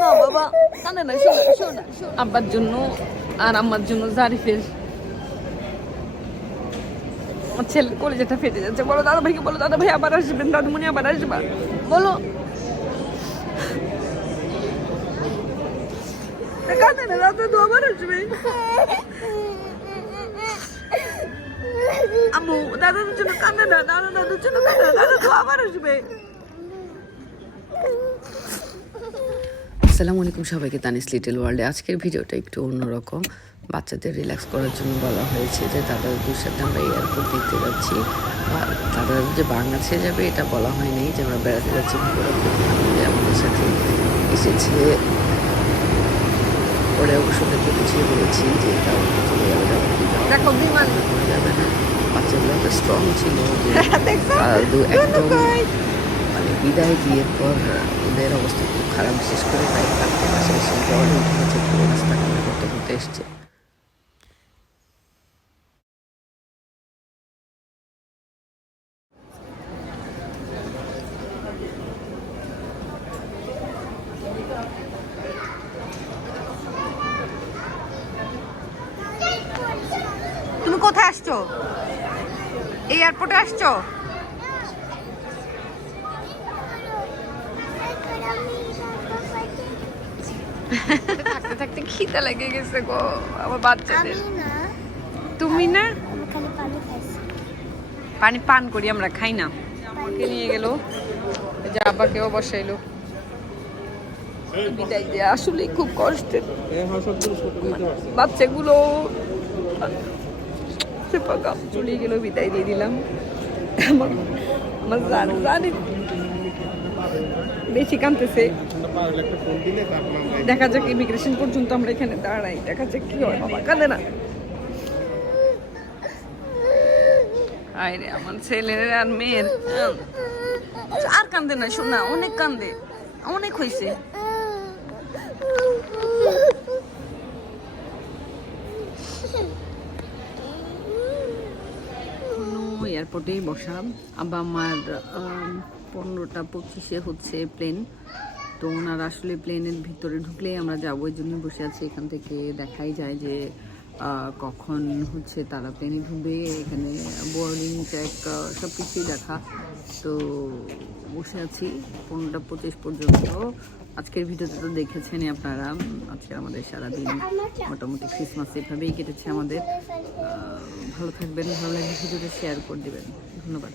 না বাবা কানে না শোনা শোনা আব্বার জন্য আর আম্মার জন্য জারিফের আমার ছেলের কলেজেটা ফেটে যাচ্ছে। বলো দাদা ভাইকে বলো দাদা ভাই আবার আসবেন দাদুমণি আবার আসবা। বলো। কাঁদে না দাদা তো আবার আসবে আম্মু দাদার জন্য না দাদা দাদুর জন্য দাদা তো আবার আসবে। আসসালামু আলাইকুম সবাইকে তানিস লিটল ওয়ার্ল্ডে। আজকের ভিডিওটা একটু অন্যরকম। বাচ্চাদের রিল্যাক্স করার জন্য বলা হয়েছে যে দাদাদের সাথে আমরা এয়ারপোর্ট দেখতে যাচ্ছি। আর দাদা যে বাংলা ছেড়ে যাবে এটা বলা হয়নি যে আমরা বেড়াতে যাচ্ছি আমাদের সাথে এসেছে। পরে অবশ্যটাকে বুঝিয়ে বলেছি যে এটা চলে যাবে যাবে না। বাচ্চাগুলো একটা স্ট্রং ছিল একদম মানে বিদায় দিয়ে পর ওদের অবস্থা খুব খারাপ বিশেষ করে বাইক কাটতে পাশে এসে জ্বর উঠে গেছে পুরো রাস্তা কান্না করতে করতে এসছে। তুমি কোথায় আসছো? এই এয়ারপোর্টে আসছো? থাকতে থাকতে খিদে লেগে গেছে গো আমার বাচ্চাদের। তুমি না? পানি পান করি আমরা খাই না। আমাকে নিয়ে গেল যে আব্বাকেও বসাইলো। বিদায় দেয়া আসলে খুব কষ্টের। বাচ্চাগুলো সে পাকা চলে গেল বিদায় দিয়ে দিলাম আমার জান বেশি কানতেছে দেখা যাক ইমিগ্রেশন পর্যন্ত আমরা এখানে দাঁড়াই দেখা যাক কি হয় বাবা কাঁদে না আরে আমার ছেলের আর মেয়ের আর কান্দে না শোনা অনেক কান্দে অনেক হয়েছে এয়ারপোর্টেই বসা আবার আমার পনেরোটা পঁচিশে হচ্ছে প্লেন তো ওনারা আসলে প্লেনের ভিতরে ঢুকলেই আমরা যাব ওই জন্য বসে আছি। এখান থেকে দেখাই যায় যে কখন হচ্ছে তারা প্লেনে ঢুকবে। এখানে বোর্ডিং চেক সব কিছুই দেখা। তো বসে আছি পনেরোটা পঁচিশ পর্যন্ত। আজকের ভিডিওতে তো দেখেছেনই আপনারা। আজকে আমাদের সারাদিন মোটামুটি ক্রিসমাস এভাবেই কেটেছে আমাদের। ভালো থাকবেন ভালো লাগলে ভিডিওটা শেয়ার করে দেবেন। ধন্যবাদ।